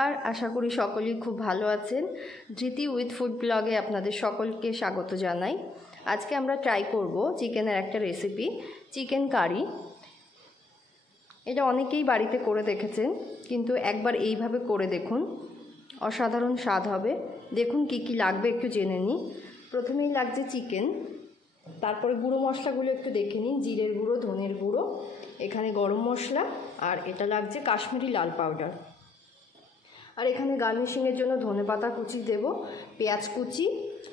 নমস্কার, আশা করি সকলেই খুব ভালো আছেন। ধৃতি উইথ ফুড ব্লগে আপনাদের সকলকে স্বাগত জানাই। আজকে আমরা ট্রাই করব চিকেনের একটা রেসিপি, চিকেন কারি। এটা অনেকেই বাড়িতে করে দেখেছেন, কিন্তু একবার এইভাবে করে দেখুন, অসাধারণ স্বাদ হবে। দেখুন কি কি লাগবে একটু জেনে নিই। প্রথমেই লাগছে চিকেন, তারপরে গুঁড়ো মশলাগুলো একটু দেখে নিন। জিরের গুঁড়ো, ধনের গুঁড়ো, এখানে গরম মশলা, আর এটা লাগছে কাশ্মীরি লাল পাউডার। আর এখানে গার্নিশিংয়ের জন্য ধনেপাতা কুচি দেব, পেঁয়াজ কুচি,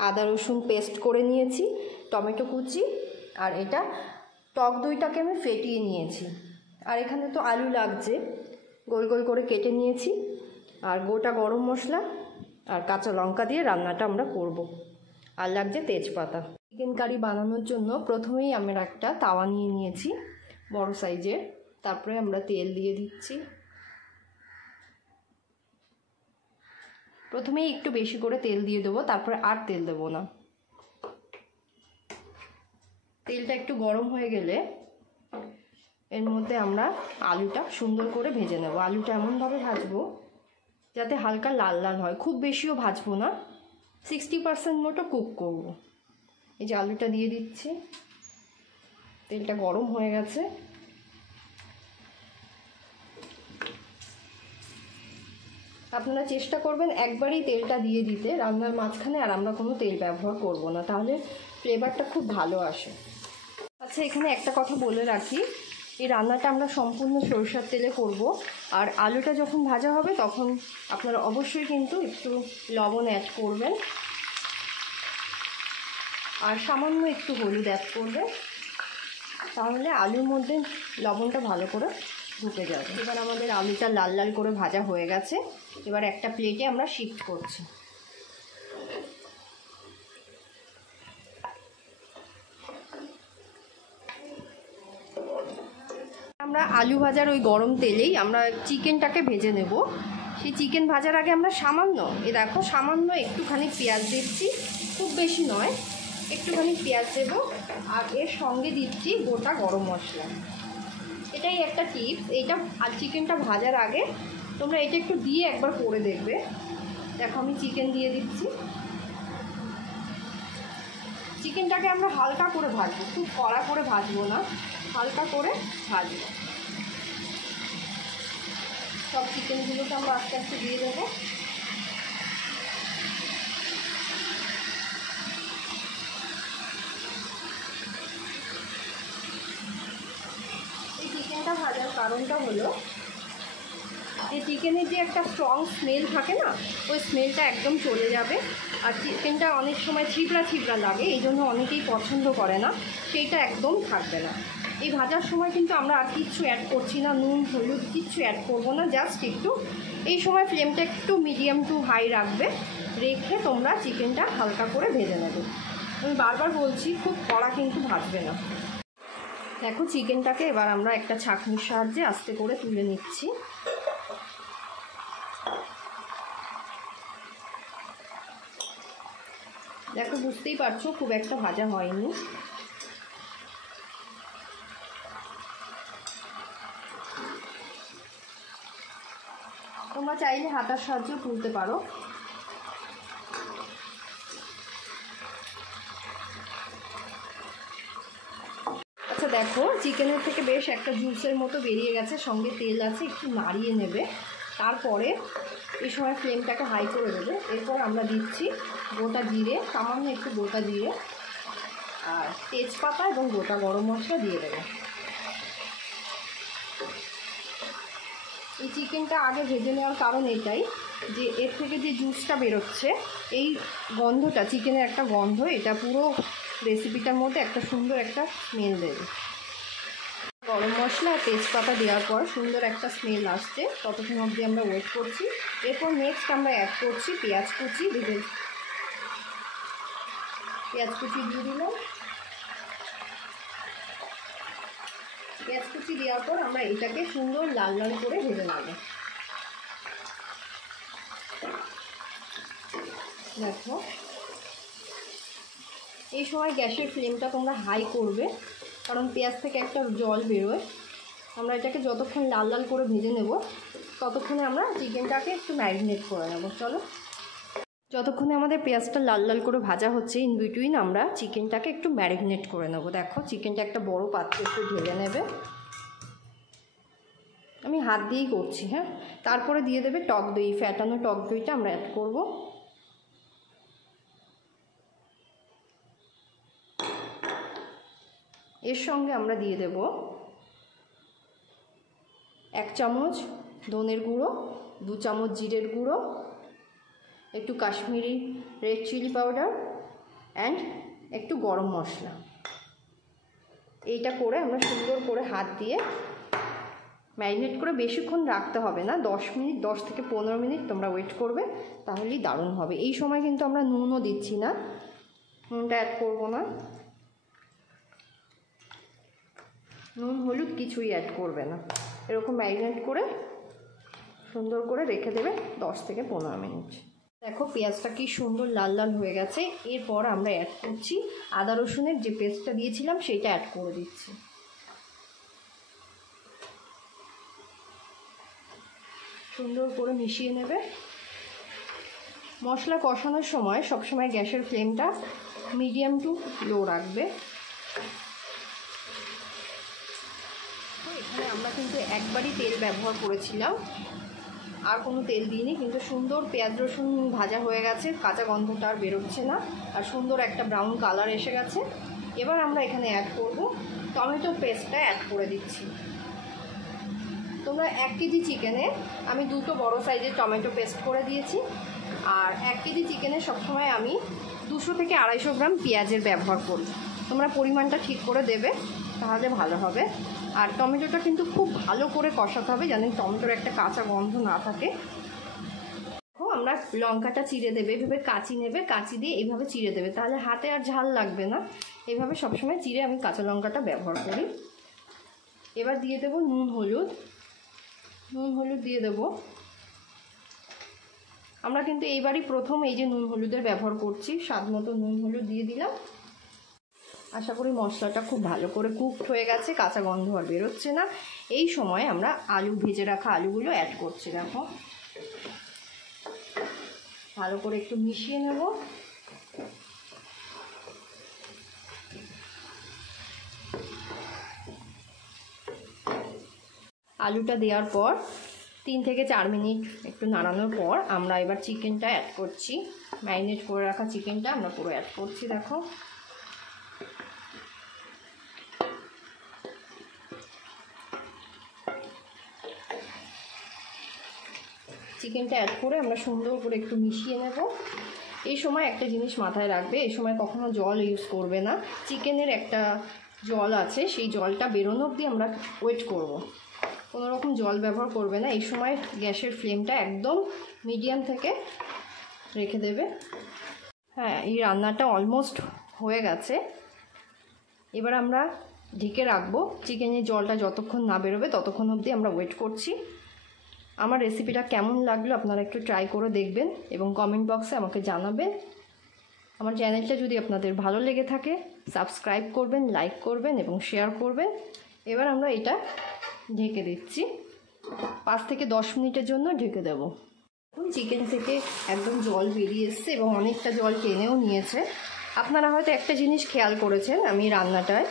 আদা রসুন পেস্ট করে নিয়েছি, টমেটো কুচি, আর এটা টক দইটাকে আমি ফেটিয়ে নিয়েছি। আর এখানে তো আলু লাগছে, গোল গোল করে কেটে নিয়েছি। আর গোটা গরম মশলা আর কাঁচা লঙ্কা দিয়ে রান্নাটা আমরা করব। আর লাগছে তেজপাতা। চিকেন কারি বানানোর জন্য প্রথমেই আমরা একটা তাওয়া নিয়ে নিয়েছি বড় সাইজের, তারপরে আমরা তেল দিয়ে দিচ্ছি। প্রথমেই একটু বেশি করে তেল দিয়ে দেবো, তারপরে আর তেল দেবো না। তেলটা একটু গরম হয়ে গেলে এর মধ্যে আমরা আলুটা সুন্দর করে ভেজে নেব। আলুটা এমনভাবে ভাজবো যাতে হালকা লাল লাল হয়, খুব বেশিও ভাজবো না, 60% মতো কুক করব। এই যে আলুটা দিয়ে দিচ্ছি, তেলটা গরম হয়ে গেছে। আপনারা চেষ্টা করবেন একবারেই তেলটা দিয়ে দিতে রান্নার মাঝখানে, আর আমরা কোনো তেল ব্যবহার করব না, তাহলে ফ্লেভারটা খুব ভালো আসে। আচ্ছা, এখানে একটা কথা বলে রাখি, এই রান্নাটা আমরা সম্পূর্ণ সরষের তেলে করব। আর আলুটা যখন ভাজা হবে তখন আপনারা অবশ্যই কিন্তু একটু লবণ অ্যাড করবেন, আর সামান্য একটু হলুদ অ্যাড করবেন, তাহলে আলুর মধ্যে লবণটা ভালো করে ঢুকে যাবে। এবার আমাদের আলুটা লাল লাল করে ভাজা হয়ে গেছে। এবার একটা প্লেটে আমরা শিফট করছি। আমরা আলু ভাজার ওই গরম তেলেই আমরা চিকেনটাকে ভেজে নেব। সেই চিকেন ভাজার আগে আমরা সামান্য, দেখো সামান্য একটুখানি পেঁয়াজ দিচ্ছি, খুব বেশি নয়, একটুখানি পেঁয়াজ দেব। আর এর সঙ্গে দিচ্ছি গোটা গরম মশলা। এটাই একটা টিপস, এইটা আর চিকেনটা ভাজার আগে তোমরা এটা একটু দিয়ে একবার করে দেখবে। দেখো আমি চিকেন দিয়ে দিচ্ছি। চিকেনটাকে আমরা হালকা করে ভাজবো, খুব কড়া করে ভাজবো না, হালকা করে ভাজবো। সব চিকেনগুলোকে আমরা আস্তে আস্তে দিয়ে দেবো। এই চিকেনটা ভাজার কারণটা হলো যে চিকেনের যে একটা স্ট্রং স্মেল থাকে না, ওই স্মেলটা একদম চলে যাবে। আর চিকেনটা অনেক সময় ছিবড়া ছিবড়া লাগে, এই জন্য অনেকেই পছন্দ করে না, সেইটা একদম থাকবে না। এই ভাজার সময় কিন্তু আমরা আর কিচ্ছু অ্যাড করছি না, নুন হলুদ কিচ্ছু অ্যাড করবো না, জাস্ট একটু এই সময় ফ্লেমটা একটু মিডিয়াম টু হাই রাখবে, রেখে তোমরা চিকেনটা হালকা করে ভেজে নেবে। আমি বারবার বলছি, খুব কড়া কিন্তু ভাজবে না। দেখো চিকেনটাকে এবার আমরা একটা ছাঁকনির সাহায্যে আস্তে করে তুলে নিচ্ছি। দেখো বুঝতেই পারছো খুব একটা ভাজা হয়নি। তোমরা চাইলে হাতার সাহায্যে তুলতে পারো। আচ্ছা দেখো চিকেনের থেকে বেশ একটা জুসের মতো বেরিয়ে গেছে, সঙ্গে তেল আছে, একটু নাড়িয়ে নেবে। তারপরে এই সময় ফ্লেমটাকে হাই করে দেবে। এরপর আমরা দিচ্ছি গোটা জিরে, সামান্য একটু গোটা জিরে, আর তেজপাতা এবং গোটা গরম মশলা দিয়ে দেবে। এই চিকেনটা আগে ভেজে নেওয়ার কারণ এটাই যে এর থেকে যে জুসটা বেরোচ্ছে, এই গন্ধটা, চিকেনের একটা গন্ধ, এটা পুরো রেসিপিটার মধ্যে একটা সুন্দর একটা স্মেল দেবে। গরম মশলা আর তেজপাতা দেওয়ার পর সুন্দর একটা স্মেল আসছে, ততক্ষণ অবধি আমরা ওয়েট করছি। এরপর নেক্সট আমরা অ্যাড করছি পেঁয়াজ কুচি। পেঁয়াজ কুচি দিয়ে দিলাম। পেঁয়াজ কুচি দেওয়ার পর আমরা এটাকে সুন্দর লাল লাল করে ভেজে নেব। দেখো এই সময় গ্যাসের ফ্লেমটা তোমরা হাই করবে, কারণ পেঁয়াজ থেকে একটা জল বেরোয়। আমরা এটাকে যতক্ষণ লাল লাল করে ভেজে নেব ততক্ষণে আমরা চিকেনটাকে একটু ম্যারিনেট করে নেব। চলো, যতক্ষণে আমাদের পেঁয়াজটা লাল লাল করে ভাজা হচ্ছে, ইন বিটুইন আমরা চিকেনটাকে একটু ম্যারিনেট করে নেব। দেখো, চিকেনটা একটা বড় পাত্রে একটু ঢেলে নেবে। আমি হাত দিয়েই করছি, হ্যাঁ। তারপরে দিয়ে দেবে টক দই, ফ্যাটানো টক দইটা আমরা অ্যাড করব। এর সঙ্গে আমরা দিয়ে দেব 1 চামচ ধনের গুঁড়ো, 2 চামচ জিরের গুঁড়ো, একটু Kashmiri red chilli powder and একটু গরম মশলা। এইটা করে আমরা সুন্দর করে হাত দিয়ে ম্যারিনেট করে বেশিক্ষণ রাখতে হবে না, 10 মিনিট, 10 থেকে 15 মিনিট তোমরা ওয়েট করবে, তাহলেই দারুণ হবে। এই সময় কিন্তু আমরা নুনও দিচ্ছি না, নুনটা অ্যাড করব না, নুন হলুদ কিছুই অ্যাড করবে না। এরকম ম্যারিনেট করে সুন্দর করে রেখে দেবে 10 থেকে 15 মিনিট। দেখো, পেঁয়াজটা কি সুন্দর লাল লাল হয়ে গেছে। এরপর আমরা অ্যাড করছি আদা রসুনের যে পেস্টটা দিয়েছিলাম সেইটা অ্যাড করে দিচ্ছি। সুন্দর করে মিশিয়ে নেবে। মশলা কষানোর সময় সবসময় গ্যাসের ফ্লেমটা মিডিয়াম টু লো রাখবে। এখানে আমরা কিন্তু একবারই তেল ব্যবহার করেছিলাম, আর কোনো তেল দিইনি, কিন্তু সুন্দর পেঁয়াজ রসুন ভাজা হয়ে গেছে, কাঁচা গন্ধটা আর বেরোচ্ছে না, আর সুন্দর একটা ব্রাউন কালার এসে গেছে। এবার আমরা এখানে অ্যাড করব টমেটো পেস্টটা অ্যাড করে দিচ্ছি। তোমরা 1 কেজি চিকেনে আমি 2টো বড় সাইজের টমেটো পেস্ট করে দিয়েছি, আর 1 কেজি চিকেনে সবসময় আমি 200 থেকে 250 গ্রাম পেঁয়াজের ব্যবহার করি। তোমরা পরিমাণটা ঠিক করে দেবে, তাহলে ভালো হবে। আর টমেটোটা কিন্তু খুব ভালো করে কষাতে হবে, যেন টমেটোর একটা কাঁচা গন্ধ না থাকে। আমরা লঙ্কাটা চিড়ে দেবে, এভাবে কাঁচি নেবে, কাঁচি দিয়ে এইভাবে চিড়ে দেবে, তাহলে হাতে আর ঝাল লাগবে না। এইভাবে সবসময় চিড়ে আমি কাঁচা লঙ্কাটা ব্যবহার করি। এবার দিয়ে দেবো নুন হলুদ, নুন হলুদ দিয়ে দেবো। আমরা কিন্তু এইবারই প্রথম এই যে নুন হলুদের ব্যবহার করছি, স্বাদ মতো নুন হলুদ দিয়ে দিলাম। আশা করি মশলাটা খুব ভালো করে কুকড হয়ে গেছে, কাঁচা গন্ধ আর বেরোচ্ছে না। এই সময় আমরা আলু, ভেজে রাখা আলুগুলো অ্যাড করছি। দেখো, ভালো করে একটু মিশিয়ে নেব। আলুটা দেওয়ার পর 3 থেকে 4 মিনিট একটু নাড়ানোর পর আমরা এবার চিকেনটা অ্যাড করছি। ম্যারিনেট করে রাখা চিকেনটা আমরা পুরো অ্যাড করছি। দেখো, চিকেনটা অ্যাড করে আমরা সুন্দর করে একটু মিশিয়ে নেব। এই সময় একটা জিনিস মাথায় রাখবে, এই সময় কখনো জল ইউজ করবে না। চিকেনের একটা জল আছে, সেই জলটা বেরোনো অবধি আমরা ওয়েট করব। কোনো রকম জল ব্যবহার করবে না। এই সময় গ্যাসের ফ্লেমটা একদম মিডিয়াম থেকে রেখে দেবে। হ্যাঁ, এই রান্নাটা অলমোস্ট হয়ে গেছে। এবার আমরা ঢেকে রাখবো। চিকেনের জলটা যতক্ষণ না বেরোবে ততক্ষণ অবধি আমরা ওয়েট করছি। আমার রেসিপিটা কেমন লাগলো আপনারা একটু ট্রাই করে দেখবেন এবং কমেন্ট বক্সে আমাকে জানাবেন। আমার চ্যানেলটা যদি আপনাদের ভালো লেগে থাকে সাবস্ক্রাইব করবেন, লাইক করবেন এবং শেয়ার করবেন। এবার আমরা এটা ঢেকে দিচ্ছি, 5 থেকে 10 মিনিটের জন্য ঢেকে দেব। চিকেন থেকে একদম জল বেরিয়ে এসছে এবং অনেকটা জল টেনেও নিয়েছে। আপনারা হয়তো একটা জিনিস খেয়াল করেছেন, আমি রান্নাটায়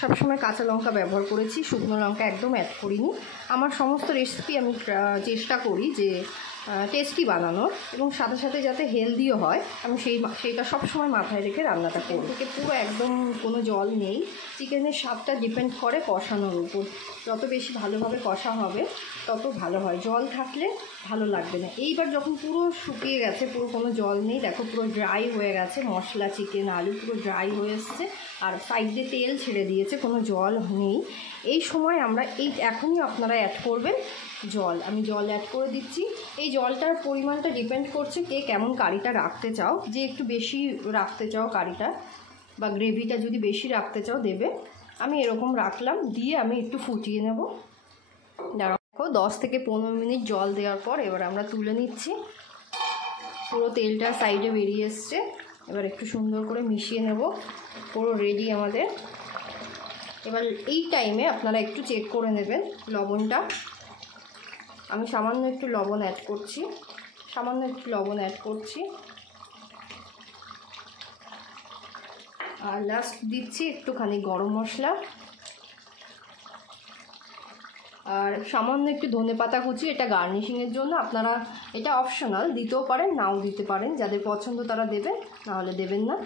সবসময় কাঁচা লঙ্কা ব্যবহার করেছি, শুকনো লঙ্কা একদম অ্যাড করিনি। আমার সমস্ত রেসিপি আমি চেষ্টা করি যে টেস্টি বানানোর এবং সাথে সাথে যাতে হেলদিও হয়, আমি সেইটা সবসময় মাথায় রেখে রান্নাটা করি। থেকে পুরো একদম কোনো জল নেই। চিকেনের স্বাদটা ডিপেন্ড করে কষানোর উপর, যত বেশি ভালোভাবে কষা হবে তত ভালো হয়, জল থাকলে ভালো লাগবে না। এইবার যখন পুরো শুকিয়ে গেছে, পুরো কোনো জল নেই, দেখো পুরো ড্রাই হয়ে গেছে, মশলা, চিকেন, আলু পুরো ড্রাই হয়ে এসছে আর সাইডে তেল ছেড়ে দিয়েছে, কোনো জল নেই। এই সময় আমরা এখনই আপনারা অ্যাড করবেন জল। আমি জল অ্যাড করে দিচ্ছি। এই জলটার পরিমাণটা ডিপেন্ড করছে কে কেমন কারিটা রাখতে চাও। যে একটু বেশি রাখতে চাও কারিটা বা গ্রেভিটা যদি বেশি রাখতে চাও দেবে। আমি এরকম রাখলাম, দিয়ে আমি একটু ফুটিয়ে নেব। দেখো 10 থেকে 15 মিনিট জল দেওয়ার পর এবার আমরা তুলে নিচ্ছি। পুরো তেলটা সাইডে বেরিয়ে এসছে। এবার একটু সুন্দর করে মিশিয়ে নেব। পুরো রেডি আমাদের। এবার এই টাইমে আপনারা একটু চেক করে নেবেন লবণটা। আমি সামান্য একটু লবণ অ্যাড করছি, আর লাস্ট দিচ্ছি একটুখানি গরম মশলা, আর সামান্য একটু ধনেপাতা কুচি, এটা গার্নিশিংয়ের জন্য। আপনারা এটা অপশনাল, দিতেও পারেন নাও দিতে পারেন, যাদের পছন্দ তারা দেবেন, নাহলে দেবেন না।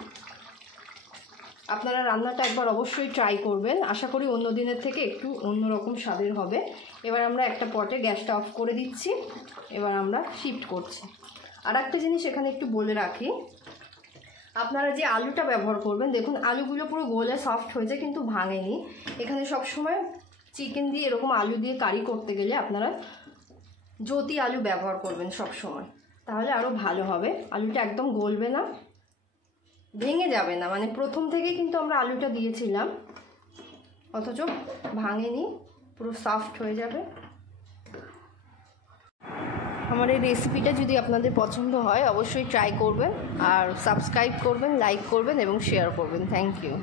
আপনারা রান্নাটা একবার অবশ্যই ট্রাই করবেন, আশা করি অন্য দিনের থেকে একটু অন্যরকম স্বাদের হবে। এবার আমরা একটা পটে গ্যাসটা অফ করে দিচ্ছি, এবার আমরা শিফট করছি। আর একটা জিনিস এখানে একটু বলে রাখি, আপনারা যে আলুটা ব্যবহার করবেন, দেখুন আলুগুলো পুরো গলে সফট হয়েছে কিন্তু ভাঙেনি। এখানে সবসময় চিকেন দিয়ে এরকম আলু দিয়ে কারি করতে গেলে আপনারা জ্যোতি আলু ব্যবহার করবেন সব সময়, তাহলে আরও ভালো হবে। আলুটা একদম গলবে না, ভেঙে যাবে না, মানে প্রথম থেকে কিন্তু আমরা আলুটা দিয়েছিলাম অথচ ভাঙেনি, পুরো সফট হয়ে যাবে। আমার এই রেসিপিটা যদি আপনাদের পছন্দ হয় অবশ্যই ট্রাই করবেন, আর সাবস্ক্রাইব করবেন, লাইক করবেন এবং শেয়ার করবেন। Thank you.